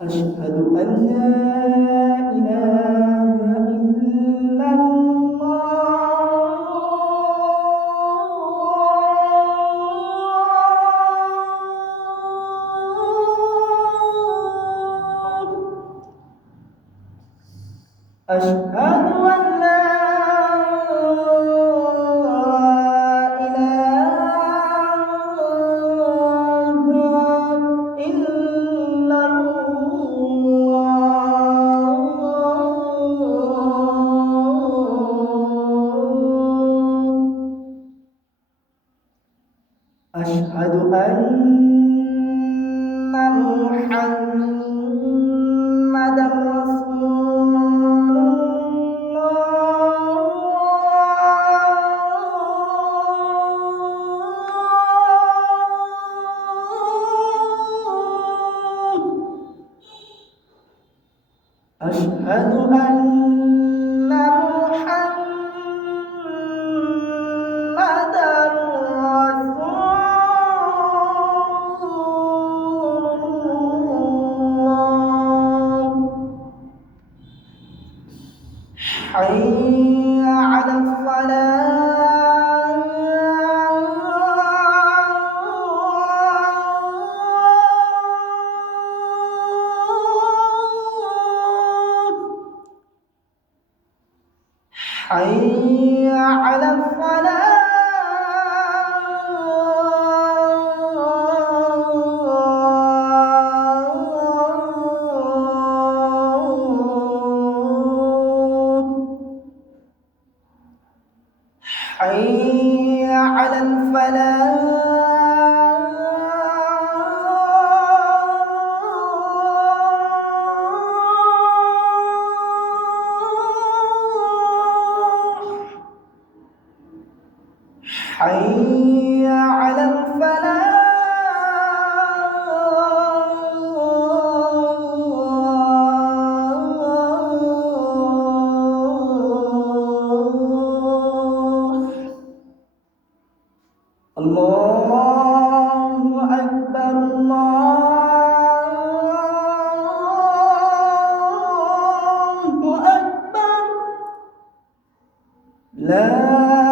أشهد أن لا إله إلا الله. أشهد أن لا إله إلا الله. أشهد أن محمدا رسول الله. أشهد أن محمدا رسول الله. حي على الصلاة. حي على الفلاح. حي على الفلاح. حي على الفلاح. الله أكبر الله أكبر. لا